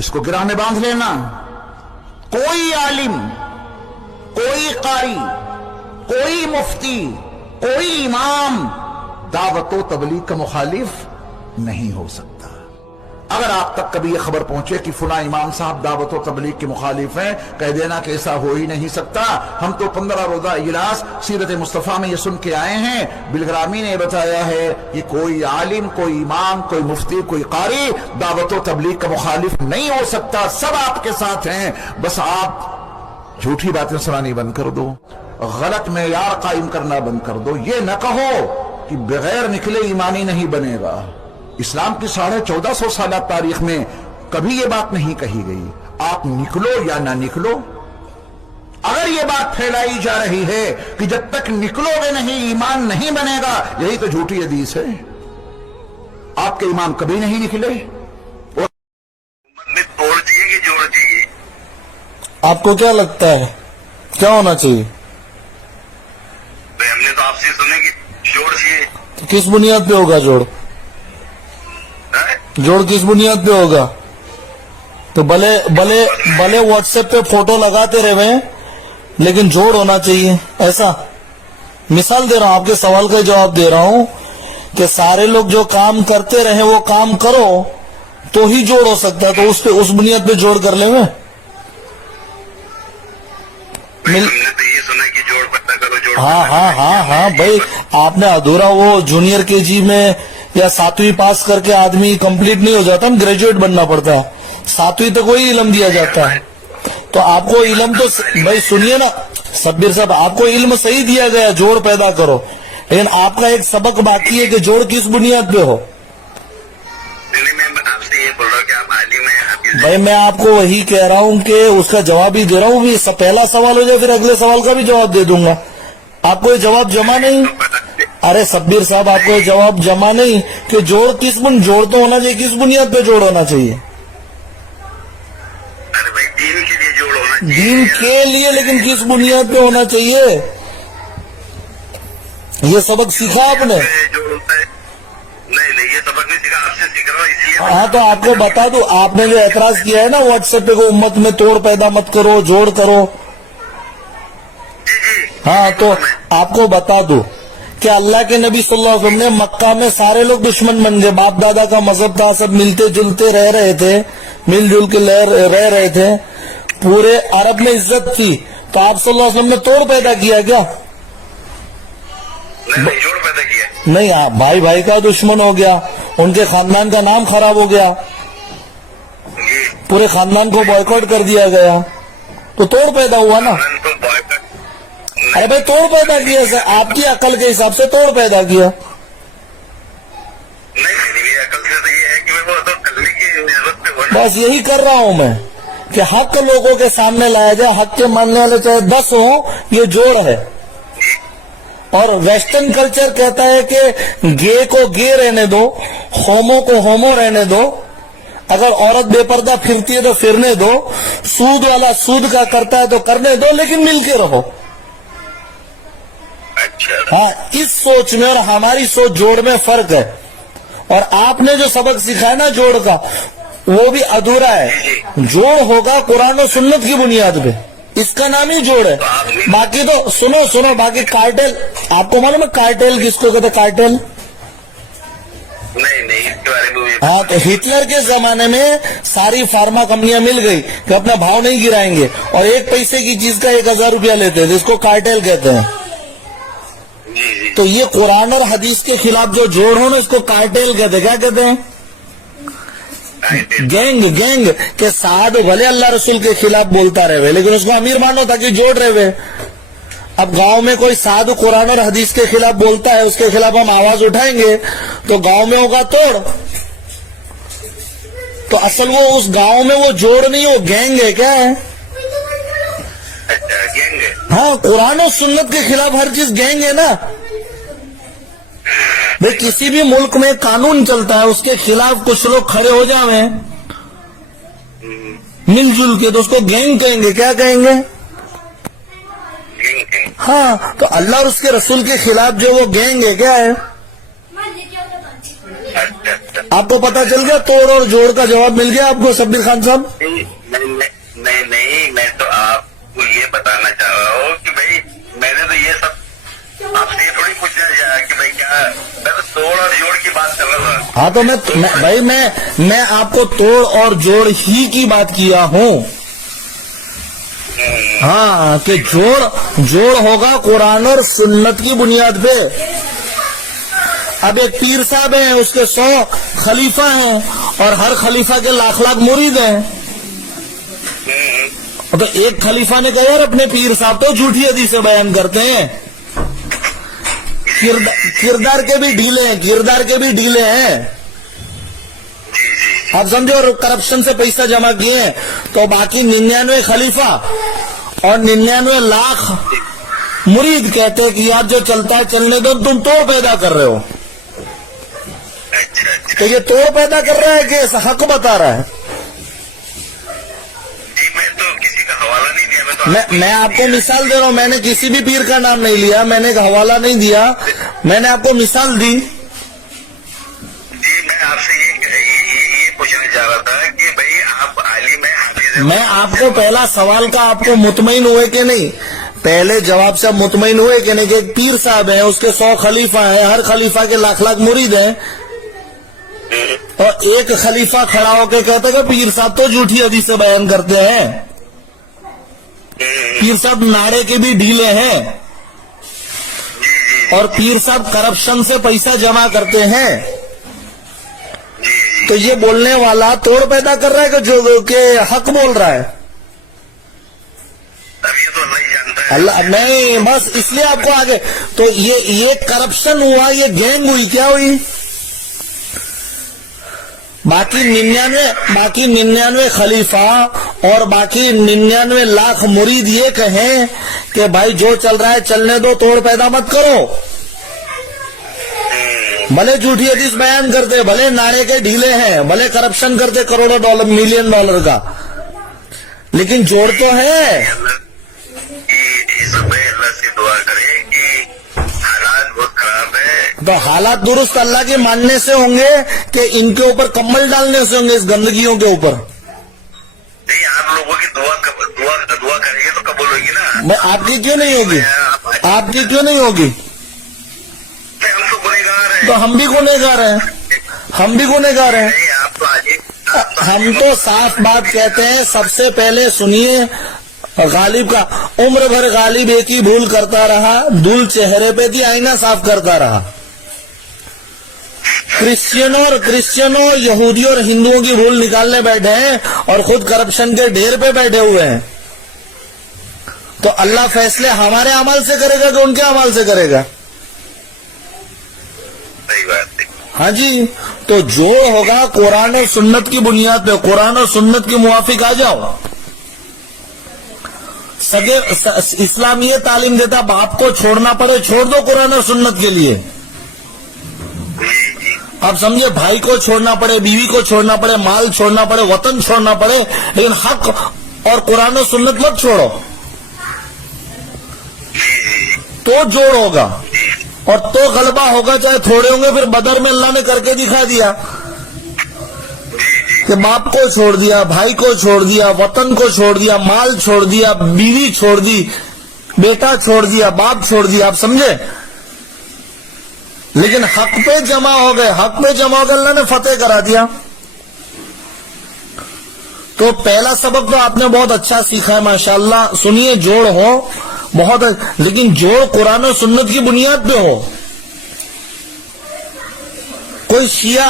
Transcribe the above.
इसको गिरह में बांध लेना। कोई आलिम, कोई कारी, कोई मुफ्ती, कोई इमाम दावत व तबलीग का मुखालिफ नहीं हो सकता। अगर आप तक कभी यह खबर पहुंचे कि फुला इमाम साहब दावत व तबलीग के मुखालिफ हैं, कह देना कि ऐसा हो ही नहीं सकता। हम तो 15 रोजा इजलास सीरत मुस्तफ़ा में ये सुन के आए हैं, बिलग्रामी ने बताया है कि कोई आलिम, कोई इमाम, कोई मुफ्ती, कोई कारी दावत व तबलीग का मुखालिफ नहीं हो सकता। सब आपके साथ हैं, बस आप झूठी बातें सुनानी बंद कर दो, गलत मेयार कायम करना बंद कर दो। ये न कहो कि बगैर निकले ईमानी नहीं बनेगा। इस्लाम की 1450 साल तारीख में कभी ये बात नहीं कही गई। आप निकलो या ना निकलो। अगर ये बात फैलाई जा रही है कि जब तक निकलोगे नहीं ईमान नहीं बनेगा, यही तो झूठी हदीस है। आपके ईमान कभी नहीं निकले। तोड़ चाहिए कि जोड़ चाहिए? आपको क्या लगता है क्या होना चाहिए? भाई हमने तो आपसे सुने कि जोड़ चाहिए। तो किस बुनियाद पे होगा जोड़? जोड़ किस बुनियाद पे होगा? तो भले भले भले व्हाट्सएप पे फोटो लगाते रहे, लेकिन जोड़ होना चाहिए ऐसा? मिसाल दे रहा हूं, आपके सवाल का जवाब दे रहा हूं कि सारे लोग जो काम करते रहे वो काम करो तो ही जोड़ हो सकता है। तो उस बुनियाद पे जोड़ कर लेंगे। हमने तो ये सुना कि जोड़ पता करो, जोड़ हाँ भाई, आपने अधूरा वो जूनियर केजी में या 7वीं पास करके आदमी कंप्लीट नहीं हो जाता, ग्रेजुएट बनना पड़ता है। 7वीं तक वही इल्म दिया जाता है। तो आपको इल्म तो भाई सुनिए ना सब्बीर साहब, आपको इल्म सही दिया गया, जोड़ पैदा करो, लेकिन आपका एक सबक बाकी है कि जोड़ किस बुनियाद पे हो। मैं आपसे ये बोल रहा हूँ कि आप आलिम हैं। भाई मैं आपको वही कह रहा हूँ कि उसका जवाब ही दे रहा हूँ। पहला सवाल हो जाए फिर अगले सवाल का भी जवाब दे दूंगा। आपको ये जवाब जमा नहीं? अरे सब्बीर साहब, आपको ये जवाब जमा नहीं कि जोड़ जोड़ तो होना चाहिए, किस बुनियाद पे जोड़ होना चाहिए? अरे भाई दीन के लिए जोड़ होना चाहिए। दीन के लिए, लेकिन किस बुनियाद पे होना चाहिए? ये सबक सीखा आपने? जोड़ होता है। नहीं ये सबक नहीं सीखा, आपसे सीख रहा हूँ इसलिए। हाँ तो आपको बता दूं, आपने जो एतराज किया है ना व्हाट्सएप पे को उम्मत में तोड़ पैदा मत करो, जोड़ करो। हाँ तो आपको बता दूं कि अल्लाह के नबी सल्लल्लाहु अलैहि वसल्लम ने मक्का में सारे लोग दुश्मन बन गए। बाप दादा का मजहब था, सब मिलते जुलते रह रहे थे, मिलजुल के रह रहे थे, पूरे अरब में इज्जत थी। तो आप सल्लल्लाहु अलैहि वसल्लम ने तोड़ पैदा किया क्या? नहीं जोड़ पैदा किया। नहीं, आप भाई भाई का दुश्मन हो गया, उनके खानदान का नाम खराब हो गया, पूरे खानदान को बॉयकॉट कर दिया गया, तो तोड़ पैदा हुआ ना। अरे भाई तोड़ पैदा किया सर, आपकी अकल के हिसाब से तोड़ पैदा किया। नहीं अकल से तो ये है कि वो तो करने की जरूरत पे बस यही कर रहा हूं मैं कि हक लोगों के सामने लाया जाए, हक के मानने वाले चाहे 10 हो, ये जोड़ है। और वेस्टर्न कल्चर कहता है कि गे को गे रहने दो, होमो को होमो रहने दो, अगर औरत बेपर्दा फिरती है तो फिरने दो, सूद वाला सूद का करता है तो करने दो, लेकिन मिलके रहो। हाँ, इस सोच में और हमारी सोच जोड़ में फर्क है। और आपने जो सबक सिखाया ना जोड़ का, वो भी अधूरा है। जोड़ होगा कुरान और सुन्नत की बुनियाद पे, इसका नाम ही जोड़ है। बाकी तो सुनो बाकी कार्टेल, आपको मालूम है कार्टेल किसको कहते? कार्टेल नहीं इसके बारे में। हाँ, तो हिटलर के जमाने में सारी फार्मा कंपनियां मिल गई कि अपना भाव नहीं गिराएंगे और 1 पैसे की चीज का 1000 रुपया लेते हैं, जिसको कार्टेल कहते हैं। तो ये कुरान और हदीस के खिलाफ जो जोड़ हो ना, इसको कार्टेल कहते हैं। क्या कहते हैं? गैंग के साथ भले अल्लाह रसूल के खिलाफ बोलता रहे, लेकिन उसको अमीर मानो ताकि जोड़ रहे। अब गांव में कोई साधु कुरान और हदीस के खिलाफ बोलता है, उसके खिलाफ हम आवाज उठाएंगे तो गांव में होगा तोड़। तो असल वो उस गांव में वो जोड़ नहीं, वो गैंग है। क्या है? गैंग है। हाँ, कुरान और सुन्नत के खिलाफ हर चीज गैंग है ना भाई। किसी भी मुल्क में कानून चलता है, उसके खिलाफ कुछ लोग खड़े हो जावे मिलजुल के, तो उसको गैंग कहेंगे। क्या कहेंगे? हाँ, तो अल्लाह और उसके रसूल के खिलाफ जो वो गैंग है, क्या है? آپ کو پتا چل گیا توڑ اور جوڑ کا جواب مل گیا آپ کو شبیر خان صاحب؟ نہیں، میں تو آپ کو یہ بتانا چاہ رہا ہوں کہ بھائی میں نے تو یہ سب آپ سے یہ تھوڑی پوچھنا چاہا کہ بھائی کیا میں تو توڑ اور جوڑ کی بات کر رہا تھا. ہاں تو بھائی میں آپ کو توڑ اور جوڑ ہی کی بات کیا ہوں. ہاں کہ جوڑ ہوگا قرآن اور سنت کی بنیاد پہ. اب ایک پیر صاحب ہیں، اس کے 100 خلیفہ ہیں اور ہر خلیفہ کے لاکھ مرید ہیں. تو ایک خلیفہ نے کہا یار اپنے پیر صاحب تو جھوٹی حدیثیں بیان کرتے ہیں، کردار کے بھی ڈھیلے ہیں. آپ سمجھو، اور کرپشن سے پیسہ جمع کیے ہیں. تو باقی 99 خلیفہ اور 99 لاکھ مرید کہتے ہیں کہ یار جو چلتا ہے چلنے دو، تم توڑ پیدا کر رہے ہو. تو یہ توڑ پیدا کر رہا ہے کہ حق بتا رہا ہے؟ میں تو کسی کا حوالہ نہیں دیا. میں آپ کو مثال دے رہا ہوں، میں نے کسی بھی پیر کا نام نہیں لیا، میں نے حوالہ نہیں دیا، میں نے آپ کو مثال دی. جی میں آپ سے یہ پوچھنا چاہ رہا تھا کہ بھائی آپ عالم ہیں، حافظ ہیں. میں آپ کو پہلا سوال کا آپ کو مطمئن ہوئے کہ نہیں؟ پہلے جواب سے آپ مطمئن ہوئے کہ نہیں کہ ایک پیر صاحب ہیں، اس کے 100 خلیفہ ہیں، ہر خلیفہ کے لاکھ مرید ہیں، اور ایک خلیفہ کھڑا ہو کے کہتا ہے کہ پیر صاحب تو جھوٹی حدیثیں بیان کرتے ہیں، پیر صاحب نعرے کے بھی ڈھیلے ہیں، اور پیر صاحب کرپشن سے پیسہ جمع کرتے ہیں. تو یہ بولنے والا توڑ پیدا کر رہا ہے کہ جو کہ حق بول رہا ہے؟ ابھی تو نہیں جانتا ہے. اللہ نہیں، بس اس لیے آپ کو آگے. تو یہ کرپشن ہوا، یہ گینگ ہوئی، کیا ہوئی؟ باقی 99 خلیفہ اور باقی 99 لاکھ مرید یہ کہیں کہ بھائی جو چل رہا ہے چلنے دو، توڑ پیدا مت کرو. بھلے جھوٹی حدیث بیان کرتے، بھلے نعرے کے ڈھیلے ہیں، بھلے کرپشن کرتے کروڑوں ڈالر ملین ڈالر کا، لیکن جوڑ تو ہے. اللہ سے دعا کرے کہ حالات بہت خراب ہے. تو حالات درست اللہ کے ماننے سے ہوں گے کہ ان کے اوپر کمبل ڈالنے سے ہوں گے، اس گندگیوں کے اوپر؟ نہیں، آپ لوگوں کی دعا کریں گے تو قبول ہوگی نا. آپ کی کیوں نہیں ہوگی؟ آپ کی کیوں نہیں ہوگی؟ ہم تو گنہگار ہیں. تو ہم بھی گنہگار ہیں، ہم بھی گنہگار ہیں. نہیں، آپ تو آج ہم تو صاف بات کہتے ہیں. سب سے پہلے سنیے، غالب کا عمر بھر غالب ایک ہی بھول کرتا رہا، دھول چہرے پہ تھی، آئینہ صاف کرتا رہا. کرسچنوں یہودیوں اور ہندوؤں کی بھول نکالنے بیٹھے ہیں اور خود کرپشن کے ڈھیر پہ بیٹھے ہوئے ہیں. تو اللہ فیصلے ہمارے عمل سے کرے گا کہ ان کے عمل سے کرے گا؟ صحیح بات ہے. ہاں جی. تو جوڑ ہوگا قرآن اور سنت کی بنیاد پہ. قرآن اور سنت کے موافق آ جاؤ. اسلام یہ تعلیم دیتا باپ کو چھوڑنا پڑے چھوڑ دو قرآن اور سنت کے لیے. آپ سمجھے، بھائی کو چھوڑنا پڑے، بیوی کو چھوڑنا پڑے، مال چھوڑنا پڑے، وطن چھوڑنا پڑے، لیکن حق اور قرآن و سنت مت چھوڑو. تو جوڑ ہوگا اور تو غلبہ ہوگا. چاہے تھوڑے ہوں گے، پھر بدر میں اللہ نے کر کے دکھا دیا کہ باپ کو چھوڑ دیا، بھائی کو چھوڑ دیا، وطن کو چھوڑ دیا، مال چھوڑ دیا، بیوی چھوڑ دی، بیٹا چھوڑ دیا، باپ چھوڑ دیا. آپ سمجھے؟ لیکن حق پہ جمع ہو گئے، حق پہ جمع ہو گئے، اللہ نے فتح کرا دیا. تو پہلا سبق تو آپ نے بہت اچھا سیکھا ہے ماشاءاللہ. سنیے، جوڑ ہو بہت، لیکن جوڑ قرآن و سنت کی بنیاد پہ ہو. کوئی شیعہ